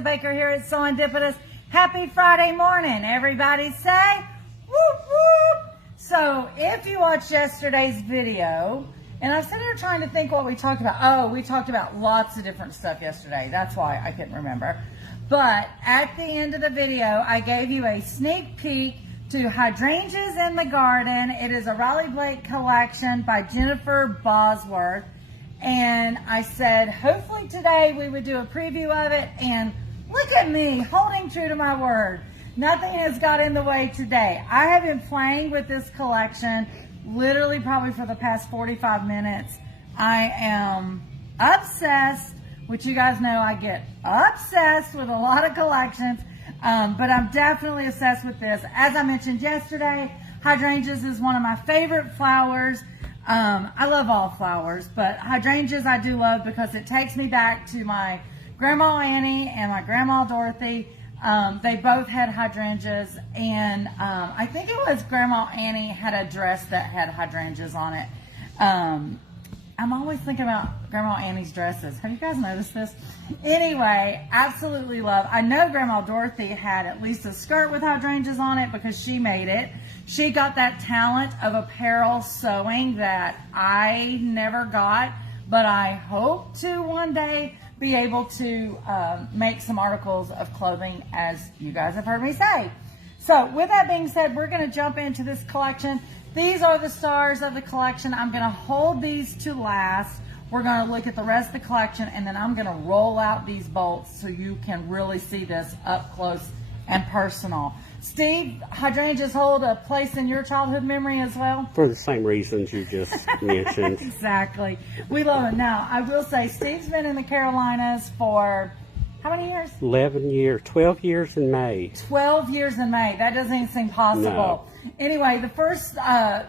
Lisa Baker here at Serendipitous. Happy Friday morning, everybody say whoop whoop. So if you watched yesterday's video, and I'm sitting here trying to think what we talked about. Oh, we talked about lots of different stuff yesterday. That's why I couldn't remember. But at the end of the video, I gave you a sneak peek to Hydrangeas in the Garden. It is a Riley Blake collection by Jennifer Bosworth. And I said, hopefully today we would do a preview of it. And look at me, holding true to my word. Nothing has got in the way today. I have been playing with this collection literally probably for the past 45 minutes. I am obsessed, which you guys know I get obsessed with a lot of collections. But I'm definitely obsessed with this. As I mentioned yesterday, hydrangeas is one of my favorite flowers. I love all flowers, but hydrangeas I do love because it takes me back to my Grandma Annie and my Grandma Dorothy. They both had hydrangeas, and I think it was Grandma Annie had a dress that had hydrangeas on it. I'm always thinking about Grandma Annie's dresses. Have you guys noticed this? Anyway, absolutely love. I know Grandma Dorothy had at least a skirt with hydrangeas on it because she made it. She got that talent of apparel sewing that I never got, but I hope to one day be able to make some articles of clothing, as you guys have heard me say. So with that being said, we're going to jump into this collection. These are the stars of the collection. I'm going to hold these to last. We're going to look at the rest of the collection, and then I'm going to roll out these bolts so you can really see this up close and personal. Steve, hydrangeas hold a place in your childhood memory as well? For the same reasons you just mentioned. Exactly. We love it. Now, I will say, Steve's been in the Carolinas for how many years? 11 years, 12 years in May. 12 years in May. That doesn't even seem possible. No. Anyway, the first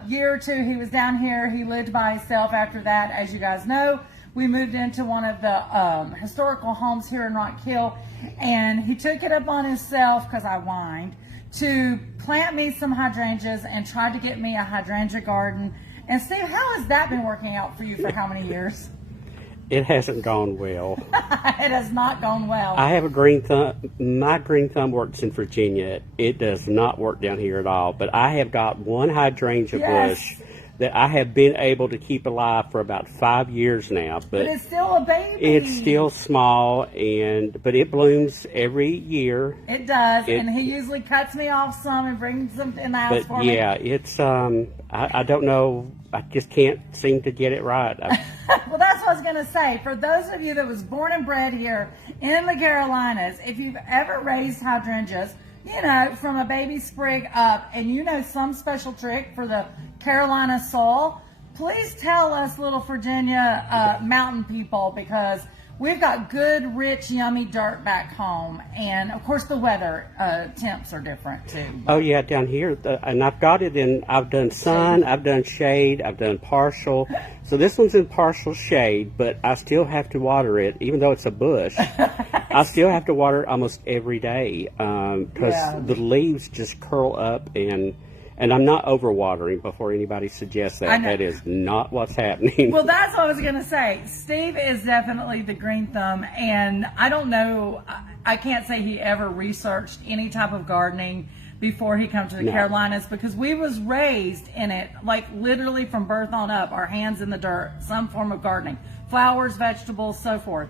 year or two he was down here, he lived by himself. After that, as you guys know, we moved into one of the historical homes here in Rock Hill, and he took it up on himself, because I whined, to plant me some hydrangeas and tried to get me a hydrangea garden. And Steve, how has that been working out for you for how many years? It hasn't gone well. It has not gone well. I have a green thumb. My green thumb works in Virginia. It does not work down here at all. But I have got one hydrangea bush that I have been able to keep alive for about 5 years now. But it's still a baby. It's still small, but it blooms every year. It does, and he usually cuts me off some and brings them in the house for me. Yeah, it's I don't know. I just can't seem to get it right. Well, that's what I was going to say. For those of you that was born and bred here in the Carolinas, if you've ever raised hydrangeas, you know, from a baby sprig up, and you know some special trick for the Carolina soil, please tell us, little Virginia mountain people, because we've got good, rich, yummy dirt back home. And, of course, the weather temps are different, too. Oh, yeah, down here. And I've got it in, I've done sun, I've done shade, I've done partial. So this one's in partial shade, but I still have to water it, even though it's a bush. I still have to water it almost every day because the leaves just curl up, and I'm not overwatering before anybody suggests that. That is not what's happening. Well, that's what I was going to say. Steve is definitely the green thumb, and I don't know, I can't say he ever researched any type of gardening before he came to the Carolinas, because we was raised in it, like literally from birth on up, our hands in the dirt, some form of gardening, flowers, vegetables, so forth.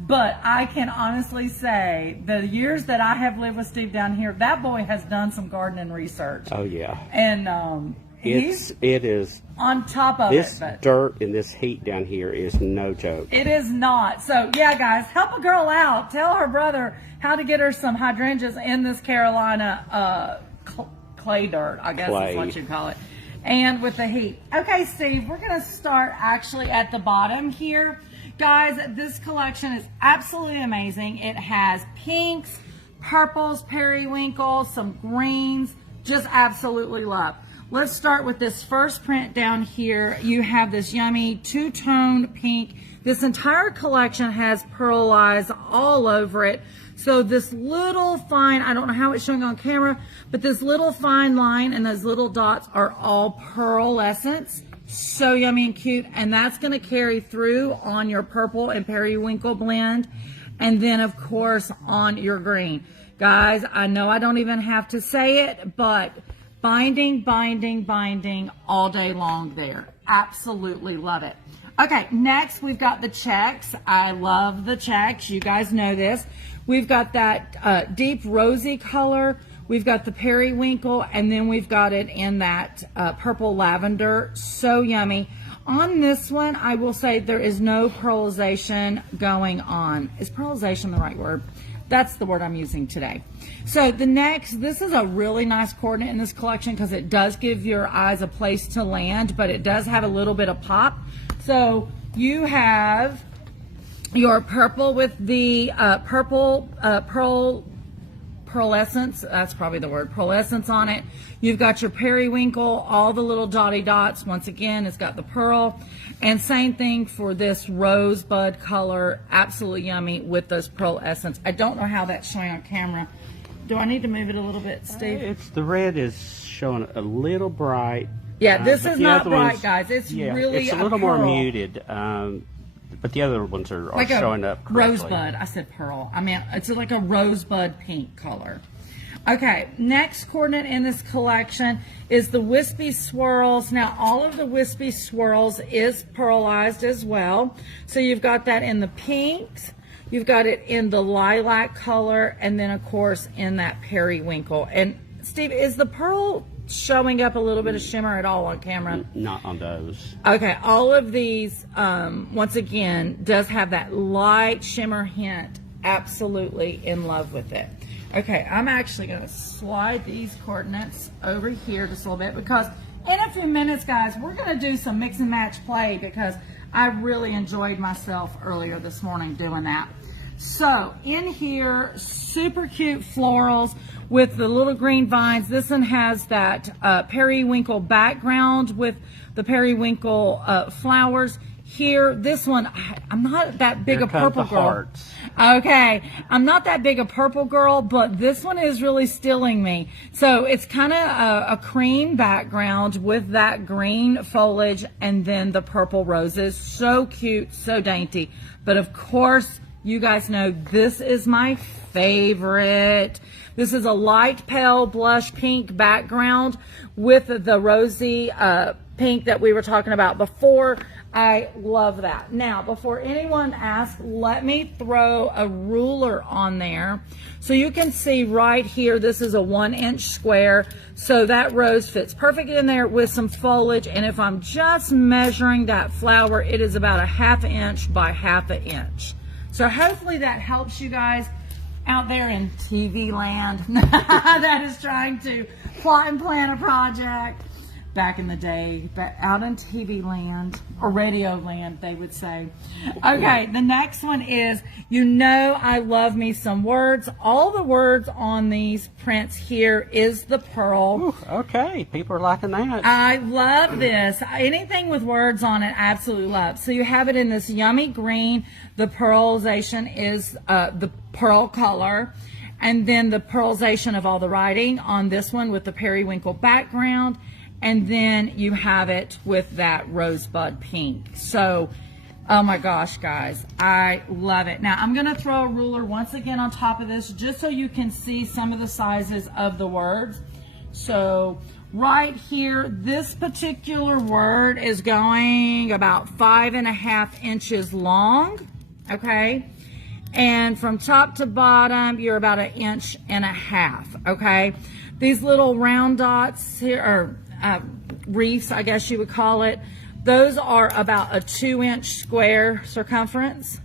But I can honestly say the years that I have lived with Steve down here, that boy has done some gardening research. Oh, yeah. And it is on top of this dirt and this heat down here is no joke. It is not. So yeah, guys, help a girl out. Tell her brother how to get her some hydrangeas in this Carolina clay dirt, I guess is what you call it. And with the heat. Okay, Steve, we're going to start actually at the bottom here. Guys, this collection is absolutely amazing. It has pinks, purples, periwinkles, some greens, just absolutely love. Let's start with this first print down here. You have this yummy two-toned pink. This entire collection has pearl eyes all over it. So this little fine, I don't know how it's showing on camera, but this little fine line and those little dots are all pearlescence. So yummy and cute. And that's going to carry through on your purple and periwinkle blend. and then of course on your green. Guys, I know I don't even have to say it, but binding, binding, binding all day long there. Absolutely love it. Okay, next we've got the checks. I love the checks. You guys know this. We've got that deep rosy color. We've got the periwinkle, and then we've got it in that purple lavender. So yummy. On this one, I will say there is no pearlization going on. Is pearlization the right word? That's the word I'm using today. So the next, this is a really nice coordinate in this collection because it does give your eyes a place to land, but it does have a little bit of pop. So you have your purple with the pearlescence, that's probably the word, pearlescence on it. You've got your periwinkle, all the little dotty dots. Once again, it's got the pearl. And same thing for this rosebud color, absolutely yummy with those pearl essence. I don't know how that's showing on camera. Do I need to move it a little bit, Steve? It's the red is showing a little bright. Yeah, this is not bright, guys. It's really it's a little more muted. But the other ones are like showing up correctly. Rosebud. I said pearl. I mean, it's like a rosebud pink color. Okay, next coordinate in this collection is the wispy swirls. Now, all of the wispy swirls is pearlized as well. So you've got that in the pinks. You've got it in the lilac color. And then, of course, in that periwinkle. And, Steve, is the pearl showing up a little bit of shimmer at all on camera? Not on those. Okay, all of these, once again, does have that light shimmer hint. Absolutely in love with it. Okay, I'm actually going to slide these coordinates over here just a little bit because in a few minutes, guys, we're going to do some mix and match play because I really enjoyed myself earlier this morning doing that. So in here, super cute florals with the little green vines. This one has that periwinkle background with the periwinkle flowers. Here, this one, I'm not that big a purple girl. Hearts. Okay, I'm not that big a purple girl, but this one is really stealing me. So it's kind of a cream background with that green foliage and then the purple roses. So cute, so dainty. But of course, you guys know this is my favorite. This is a light pale blush pink background with the rosy pink that we were talking about before. I love that. Now, before anyone asks, let me throw a ruler on there. So you can see right here, this is a 1-inch square. So that rose fits perfect in there with some foliage. And if I'm just measuring that flower, it is about a 1/2 inch by 1/2 inch. So hopefully that helps you guys out there in TV land that is trying to plot and plan a project. Back in the day, but out in TV land or radio land, they would say. Okay, the next one is, you know, I love me some words. All the words on these prints here is the pearl. Ooh, okay, people are liking that. I love this. Anything with words on it, I absolutely love. So you have it in this yummy green. The pearlization is the pearl color. And then the pearlization of all the writing on this one with the periwinkle background. And then you have it with that rosebud pink. So, oh my gosh, guys, I love it. Now, I'm going to throw a ruler once again on top of this just so you can see some of the sizes of the words. So, right here, this particular word is going about 5.5 inches long, okay? And from top to bottom, you're about 1.5 inches, okay? These little round dots here are reefs, I guess you would call it. Those are about a 2-inch square circumference.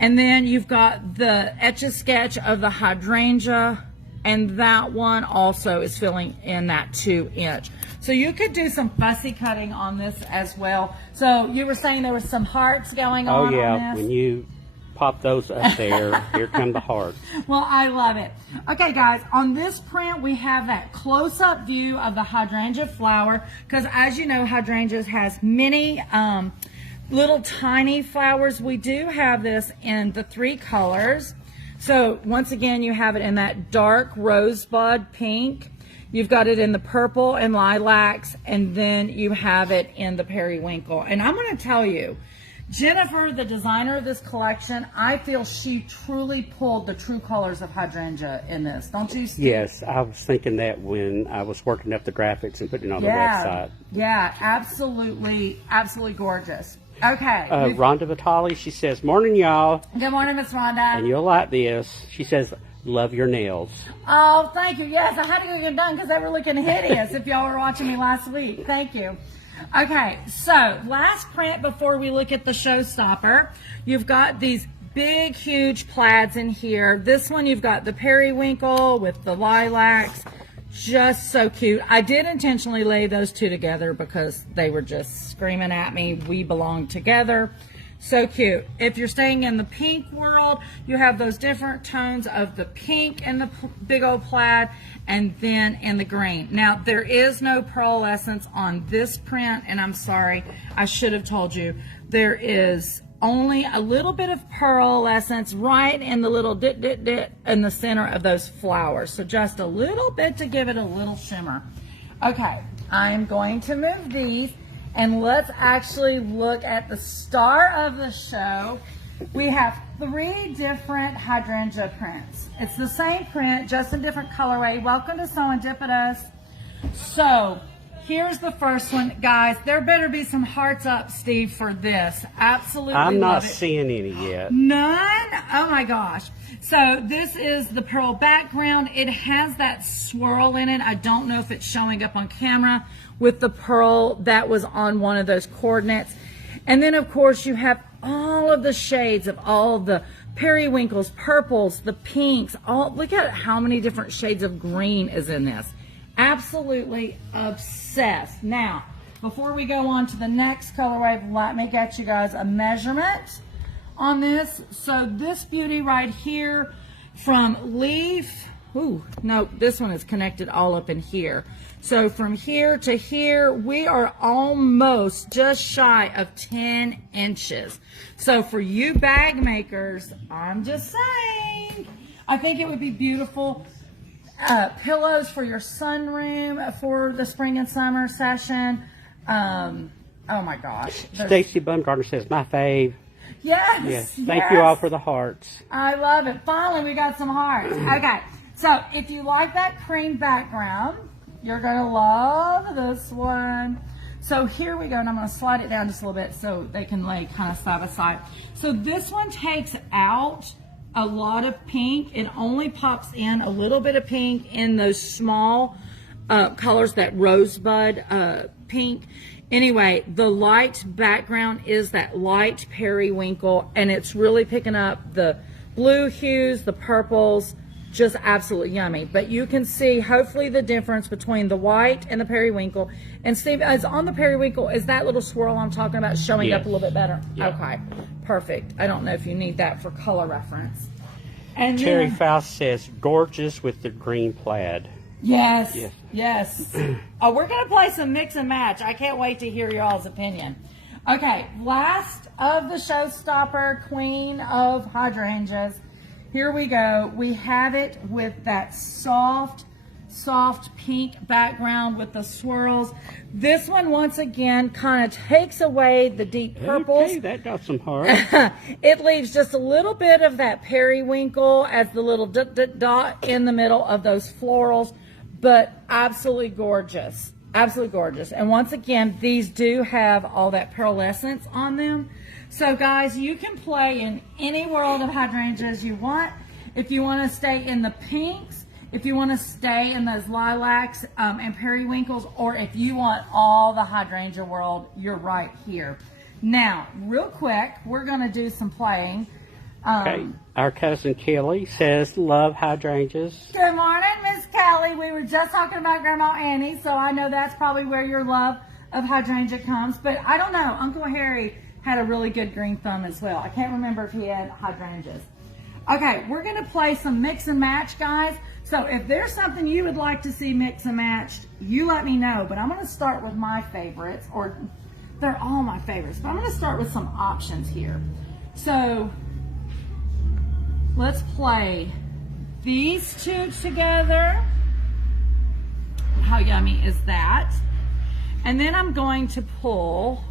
And then you've got the Etch-a-Sketch of the hydrangea, and that one also is filling in that 2-inch. So you could do some fussy cutting on this as well. So you were saying there was some hearts going on. Oh yeah, on this? when you pop those up there, here come the hearts. Well, I love it. Okay, guys, on this print, we have that close-up view of the hydrangea flower, because as you know, hydrangeas has many little tiny flowers. We do have this in the 3 colors. So once again, you have it in that dark rosebud pink. You've got it in the purple and lilacs, and then you have it in the periwinkle. And I'm going to tell you, Jennifer, the designer of this collection, I feel she truly pulled the true colors of hydrangea in this. Don't you, Steve? Yes, I was thinking that when I was working up the graphics and putting it on the website. Yeah, absolutely, absolutely gorgeous. Okay. Rhonda Vitale, she says, morning, y'all. Good morning, Miss Rhonda. And you'll like this. She says, love your nails. Oh, thank you. Yes, I had to go get them done because they were looking hideous if y'all were watching me last week. Thank you. Okay, so last print before we look at the showstopper, you've got these big, huge plaids in here. This one, you've got the periwinkle with the lilacs. Just so cute. I did intentionally lay those two together because they were just screaming at me. We belong together. So cute. If you're staying in the pink world, you have those different tones of the pink and the big old plaid, and then in the green. Now, there is no pearlescence on this print, and I'm sorry, I should have told you. There is only a little bit of pearlescence right in the little dit in the center of those flowers. So just a little bit to give it a little shimmer. Okay, I'm going to move these. And let's actually look at the star of the show. We have 3 different hydrangea prints. It's the same print, just in different colorway. Welcome to Serendipitous. So here's the first one. Guys, there better be some hearts up, Steve, for this. Absolutely I'm not love it. seeing any yet. None? Oh my gosh. So this is the pearl background. It has that swirl in it. I don't know if it's showing up on camera with the pearl that was on one of those coordinates. And then of course you have all of the shades of all the periwinkles, purples, the pinks. Look at how many different shades of green is in this. Absolutely obsessed. Now, before we go on to the next colorway, let me get you guys a measurement on this. So this beauty right here from leaf, no, this one is connected all up in here. So from here to here, we are almost just shy of 10 inches. So for you bag makers, I'm just saying, I think it would be beautiful. Pillows for your sunroom for the spring and summer session. Oh my gosh. Stacy Bumgarner says, my fave. Yes. Thank you all for the hearts. I love it. Finally, we got some hearts. Okay. So if you like that cream background, you're going to love this one. So here we go, and I'm going to slide it down just a little bit so they can lay kind of side by side. So this one takes out a lot of pink. It only pops in a little bit of pink in those small colors, that rosebud pink. Anyway, the light background is that light periwinkle, and it's really picking up the blue hues, the purples, just absolutely yummy. But you can see hopefully the difference between the white and the periwinkle. And Steve, as on the periwinkle, is that little swirl I'm talking about showing up a little bit better? Yeah. Okay, perfect. I don't know if you need that for color reference. And Terry Faust says, gorgeous with the green plaid. Yes. Oh, we're going to play some mix and match. I can't wait to hear y'all's opinion. Okay, last of the showstopper, queen of hydrangeas. Here we go. We have it with that soft pink background with the swirls. This one, once again, kind of takes away the deep purples. Okay, that got some heart. It leaves just a little bit of that periwinkle as the little dot in the middle of those florals, but absolutely gorgeous. Absolutely gorgeous. And once again, these do have all that pearlescence on them. So guys, you can play in any world of hydrangeas you want. If you want to stay in the pinks, if you want to stay in those lilacs and periwinkles, or if you want all the hydrangea world, you're right here. Now, real quick, we're going to do some playing. Okay, our cousin Kelly says, love hydrangeas. Good morning, Miss Kelly. We were just talking about Grandma Annie, so I know that's probably where your love of hydrangea comes. But I don't know, Uncle Harry had a really good green thumb as well. I can't remember if he had hydrangeas. Okay, we're going to play some mix and match, guys. So if there's something you would like to see mix and matched, you let me know. But I'm going to start with my favorites, or they're all my favorites. But I'm going to start with some options here. So let's play these two together. How yummy is that? And then I'm going to pull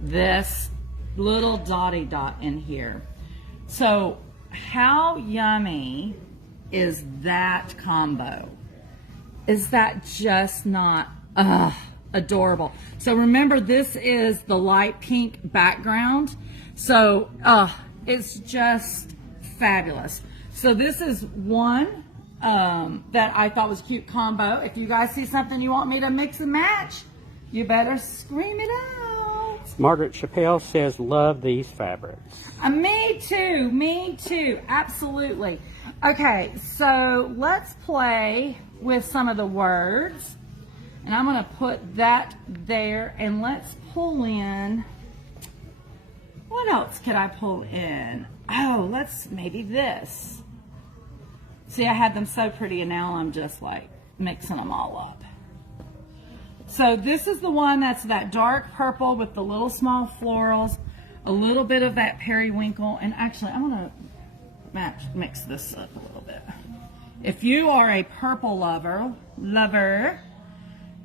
this little dotty dot in here. So how yummy is that combo? Is that just not adorable? So remember, this is the light pink background. So it's just fabulous. So this is one that I thought was a cute combo. If you guys see something you want me to mix and match, you better scream it out. Margaret Chappelle says, love these fabrics. Me too, absolutely. Okay, so let's play with some of the words. And I'm gonna put that there, and let's pull in, what else could I pull in? Oh, let's, maybe this. See, I had them so pretty, and now I'm just like mixing them all up. So this is the one that's that dark purple with the little small florals, a little bit of that periwinkle, and actually I'm gonna mix this up a little bit. If you are a purple lover,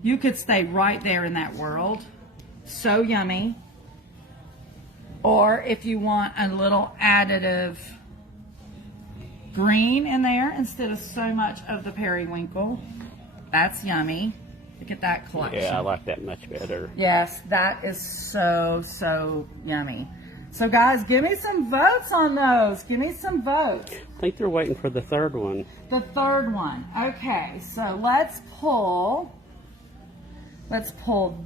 you could stay right there in that world. So yummy. Or if you want a little additive green in there instead of so much of the periwinkle, that's yummy. Look at that collection. Yeah, I like that much better. Yes, that is so yummy. So guys, give me some votes on those. Give me some votes. I think they're waiting for the third one. The third one. Okay, so let's pull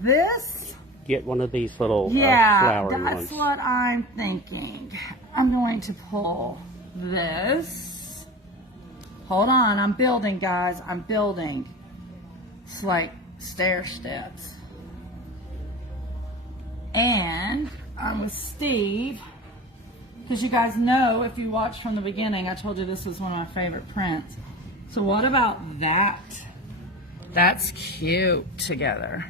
this. Get one of these little flowery ones. That's what I'm thinking. I'm going to pull this. Hold on, I'm building, guys. I'm building. It's like stair steps. And I'm with Steve, because you guys know, if you watched from the beginning, I told you this was one of my favorite prints. So what about that? That's cute together.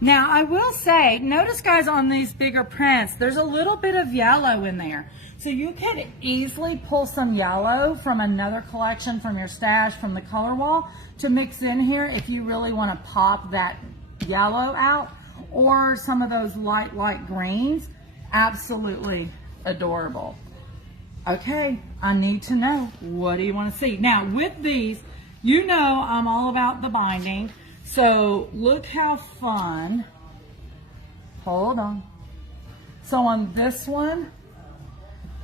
Now, I will say, notice guys, on these bigger prints, there's a little bit of yellow in there. So you could easily pull some yellow from another collection, from your stash, from the color wall, to mix in here if you really want to pop that yellow out, or some of those light greens. Absolutely adorable. Okay, I need to know, what do you want to see? Now, with these, you know I'm all about the binding. So look how fun. Hold on. So on this one,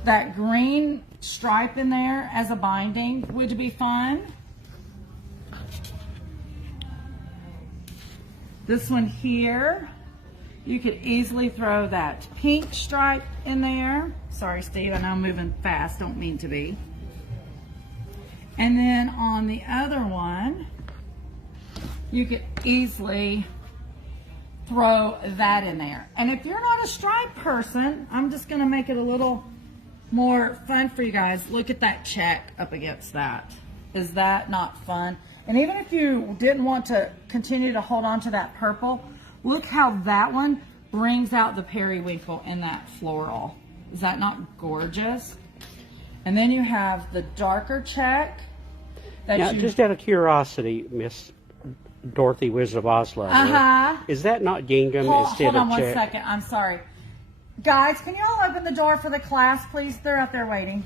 that green stripe in there as a binding would be fun. This one here, you could easily throw that pink stripe in there. Sorry, Steve, I know I'm moving fast, don't mean to be. And then on the other one, you could easily throw that in there. And if you're not a stripe person, I'm just gonna make it a little more fun for you guys. Look at that check up against that. Is that not fun? And even if you didn't want to continue to hold on to that purple, look how that one brings out the periwinkle in that floral. Is that not gorgeous? And then you have the darker check. Now, just out of curiosity, Miss Dorothy Wizard of Oz lover, is that not gingham instead hold on of one check? second. I'm sorry. Guys, can you all open the door for the class, please? They're out there waiting.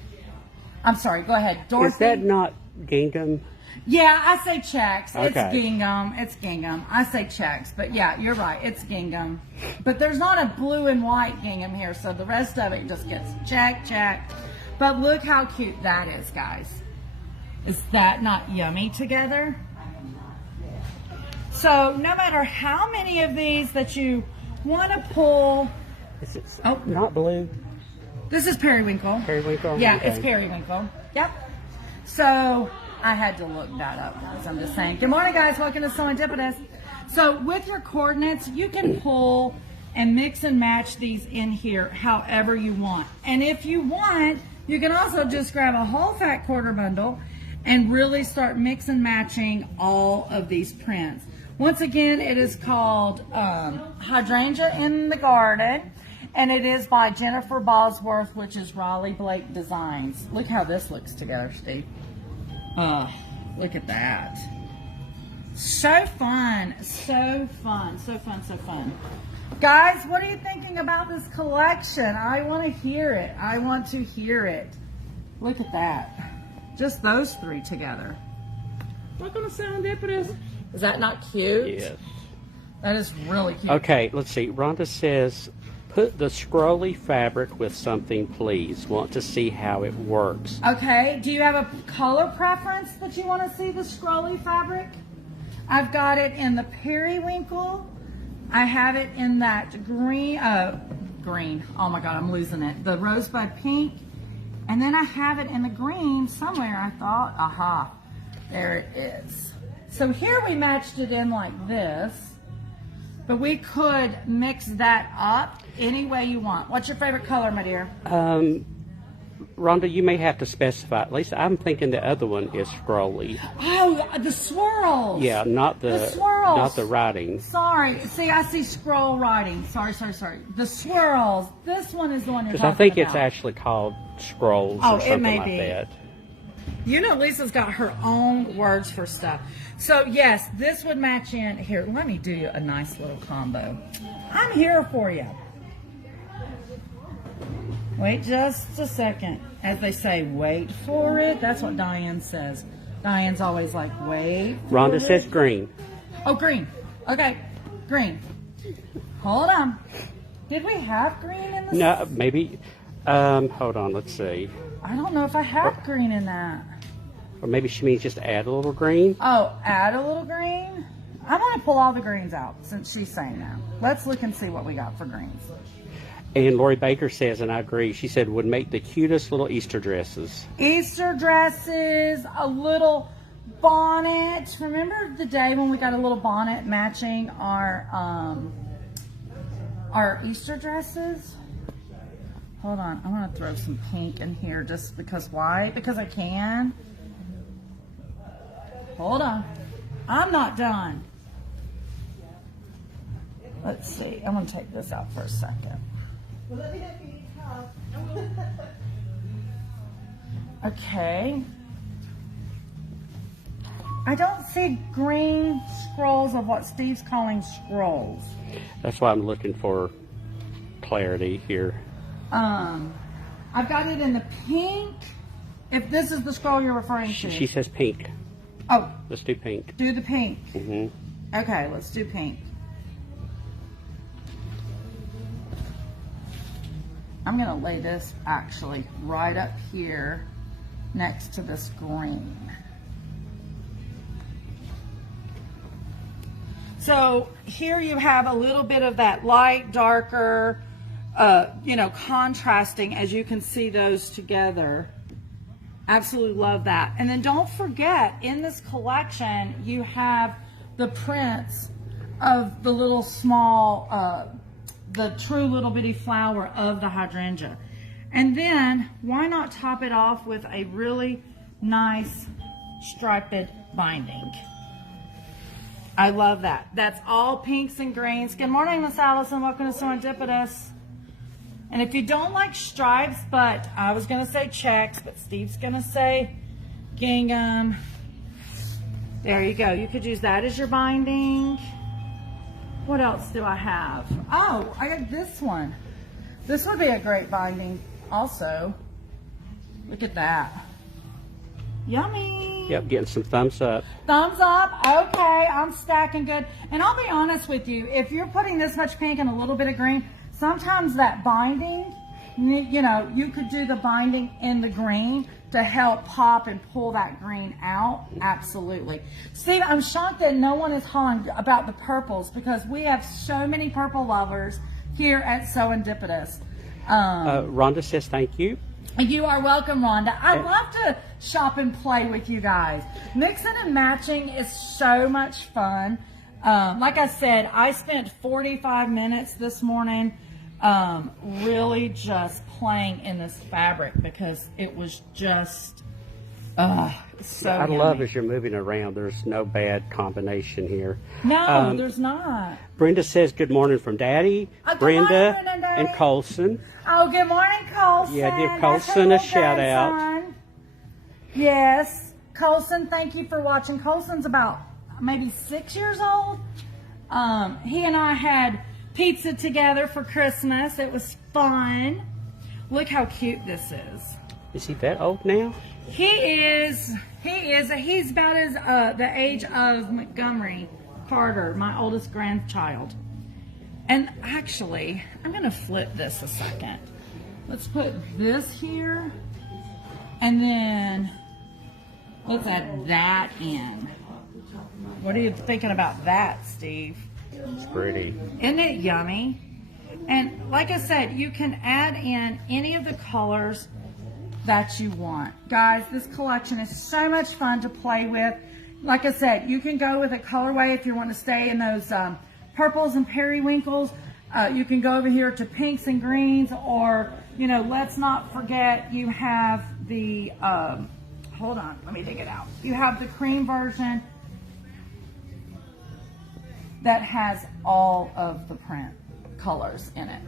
I'm sorry. Go ahead. Dorothy. Is that not gingham? Yeah, I say checks. Okay. It's gingham. It's gingham. I say checks. But yeah, you're right. It's gingham. But there's not a blue and white gingham here, so the rest of it just gets check. But look how cute that is, guys. Is that not yummy together? So no matter how many of these that you want to pull. Is it not blue? This is periwinkle. Periwinkle? Yeah, Okay. it's periwinkle. Yep. So I had to look that up, guys. I'm just saying. Good morning, guys. Welcome to Serendipitous. So with your coordinates, you can pull and mix and match these in here however you want. And if you want, you can also just grab a whole fat quarter bundle and really start mix and matching all of these prints. Once again, it is called Hydrangea in the Garden, and it is by Jennifer Bosworth, which is Raleigh Blake Designs. Look how this looks together, Steve. Look at that. So fun, so fun, so fun, so fun. Guys, what are you thinking about this collection? I want to hear it. I want to hear it. Look at that. Just those three together. Look on the serendipitous. Is that not cute? Yes. That is really cute. Okay, let's see. Rhonda says, put the scrolly fabric with something, please. Want to see how it works. Okay, do you have a color preference that you want to see the scrolly fabric? I've got it in the periwinkle. I have it in that green, oh my God, I'm losing it. The rosebud pink. And then I have it in the green somewhere. I thought, aha, there it is. So here we matched it in like this, but we could mix that up any way you want. What's your favorite color, my dear? Rhonda, you may have to specify. At least I'm thinking the other one is scrolly. Oh, the swirls. Yeah, not the swirls. not the writing. Sorry. See, I see scroll writing. Sorry. The swirls. This one is the one you're talking Because I think about. it's actually called scrolls Oh, or something it may like be. that. You know, Lisa's got her own words for stuff. So, yes, this would match in. Here, let me do you a nice little combo. I'm here for you. Wait just a second. As they say, wait for it. That's what Diane says. Diane's always like, wait for Rhonda it. says green. Oh, green. Okay, green. Hold on. Did we have green in this? No, maybe. Hold on, let's see. I don't know if I have green in that. Or maybe she means just add a little green. Oh, add a little green? I'm going to pull all the greens out since she's saying that. Let's look and see what we got for greens. And Lori Baker says, and I agree, she said would make the cutest little Easter dresses. Easter dresses, a little bonnet. Remember the day when we got a little bonnet matching our Easter dresses? Hold on, I'm going to throw some pink in here just because. Why? Because I can. Hold on. I'm not done. Let's see. I'm going to take this out for a second. Okay. I don't see green scrolls of what Steve's calling scrolls. That's why I'm looking for clarity here. I've got it in the pink. If this is the scroll you're referring to. She says pink. Oh, Let's do pink. do the pink. Mm-hmm. Okay, let's do pink. I'm going to lay this actually right up here next to this green. So here you have a little bit of that light, darker, contrasting as you can see those together. Absolutely love that. And then don't forget, in this collection, you have the prints of the little small, the true little bitty flower of the hydrangea. And then why not top it off with a really nice striped binding? I love that. That's all pinks and greens. Good morning, Miss Allison. Welcome to Serendipitous. And if you don't like stripes, but I was going to say checks, but Steve's going to say gingham. There you go. You could use that as your binding. What else do I have? Oh, I got this one. This would be a great binding also. Look at that. Yummy. Yep, getting some thumbs up. Thumbs up. Okay, I'm stacking good. And I'll be honest with you, if you're putting this much pink and a little bit of green, sometimes that binding, you could do the binding in the green to help pop and pull that green out. Absolutely. Steve, I'm shocked that no one is hollering about the purples because we have so many purple lovers here at Serendipitous. Rhonda says thank you. You are welcome, Rhonda. I love to shop and play with you guys. Mixing and matching is so much fun. Like I said, I spent 45 minutes this morning really just playing in this fabric because it was just so I yummy. love as you're moving around. There's no bad combination here. No, there's not. Brenda says good morning from Daddy, Good Brenda, morning, Brenda and Daddy. and Colson. Oh, good morning, Colson. Yeah, give That's Colson her a shout out. grandson. Yes, Colson, thank you for watching. Colson's about maybe 6 years old. He and I had pizza together for Christmas. It was fun. Look how cute this is. Is he that old now? He's about as the age of Montgomery Carter, my oldest grandchild. And actually, I'm gonna flip this a second. Let's put this here, and then let's add that in. What are you thinking about that, Steve? It's pretty. Isn't it yummy? And like I said, you can add in any of the colors that you want. Guys, this collection is so much fun to play with. Like I said, you can go with a colorway if you want to stay in those purples and periwinkles. You can go over here to pinks and greens, or, you know, let's not forget you have the, hold on, let me dig it out. You have the cream version that has all of the print colors in it.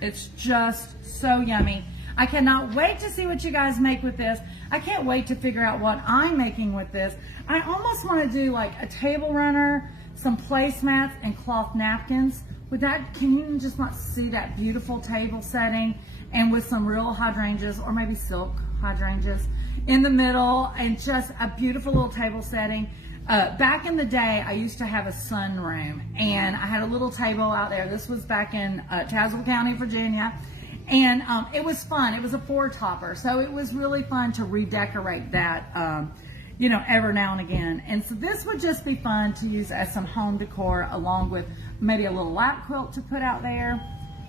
It's just so yummy. I cannot wait to see what you guys make with this. I can't wait to figure out what I'm making with this. I almost want to do like a table runner, some placemats, and cloth napkins. With that, can you just not see that beautiful table setting, and with some real hydrangeas, or maybe silk hydrangeas in the middle, and just a beautiful little table setting. Back in the day, I used to have a sunroom, and I had a little table out there. This was back in Tazewell County, Virginia, and it was fun. It was a 4-topper, so it was really fun to redecorate that, you know, every now and again. And so this would just be fun to use as some home decor, along with maybe a little lap quilt to put out there.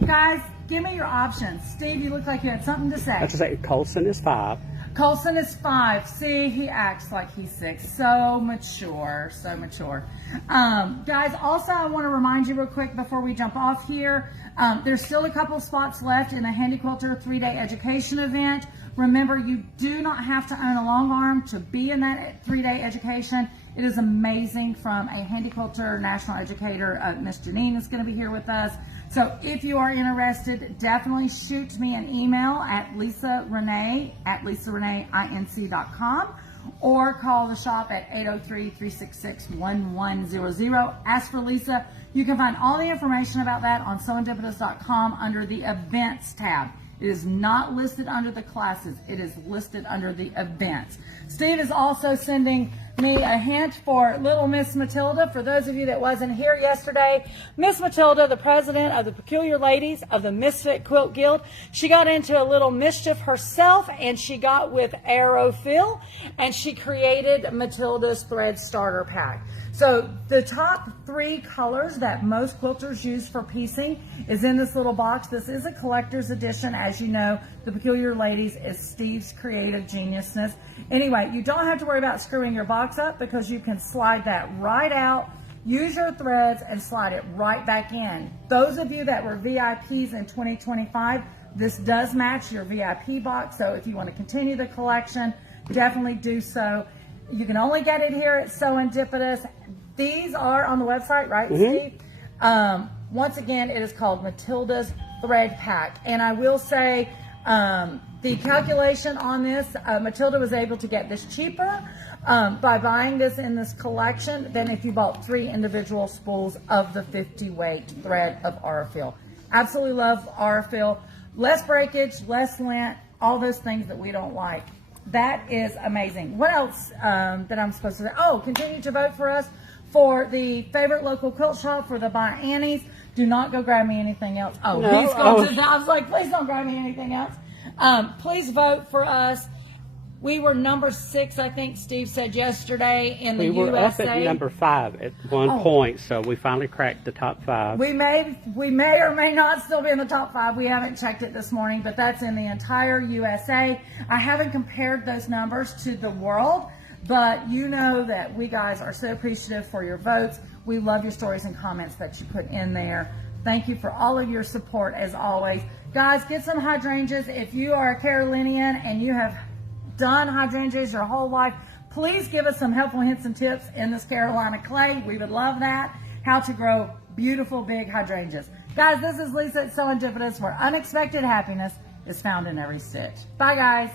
Guys, give me your options. Steve, you look like you had something to say. I have to say, Colson is 5. Colson is 5. See, he acts like he's 6. So mature, so mature. Guys, also I want to remind you real quick before we jump off here, there's still a couple spots left in the Handy Quilter 3-day education event. Remember, you do not have to own a long arm to be in that 3-day education. It is amazing. From a Handy Quilter national educator, Miss Janine is going to be here with us. So if you are interested, definitely shoot me an email at lisarenee@lisareneeinc.com, or call the shop at 803-366-1100. Ask for Lisa. You can find all the information about that on sewindipitous.com under the events tab. It is not listed under the classes. It is listed under the events. Steve is also sending me a hint for little Miss Matilda. For those of you that wasn't here yesterday, Miss Matilda, the president of the Peculiar Ladies of the Misfit Quilt Guild, she got into a little mischief herself, and she got with Aerofill, and she created Matilda's Thread Starter Pack. So the top 3 colors that most quilters use for piecing is in this little box. This is a collector's edition. As you know, the Peculiar Ladies is Steve's creative geniusness. Anyway, you don't have to worry about screwing your box up, because you can slide that right out, use your threads, and slide it right back in. Those of you that were VIPs in 2025, this does match your VIP box. So if you want to continue the collection, definitely do so. You can only get it here at Sewindipitous. These are on the website, right, Steve? Once again, it is called Matilda's Thread Pack. And I will say, the calculation on this, Matilda was able to get this cheaper by buying this in this collection than if you bought 3 individual spools of the 50-weight thread of Aerofill. Absolutely love Aerofill. Less breakage, less lint, all those things that we don't like. That is amazing. What else that I'm supposed to say? Oh, continue to vote for us for the favorite local quilt shop for the By Annie's. Do not go grab me anything else. Oh, no, he's going to. I was like, please don't grab me anything else. Please vote for us. We were number 6, I think Steve said yesterday, in the USA. We were up at number 5 at one point, so we finally cracked the top 5. We may or may not still be in the top 5. We haven't checked it this morning, but that's in the entire USA. I haven't compared those numbers to the world, but you know that we guys are so appreciative for your votes. We love your stories and comments that you put in there. Thank you for all of your support, as always. Guys, get some hydrangeas. If you are a Carolinian and you have done hydrangeas your whole life, please give us some helpful hints and tips in this Carolina clay. We would love that. How to grow beautiful big hydrangeas. Guys, this is Lisa at Sewindipitous, where unexpected happiness is found in every stitch. Bye, guys.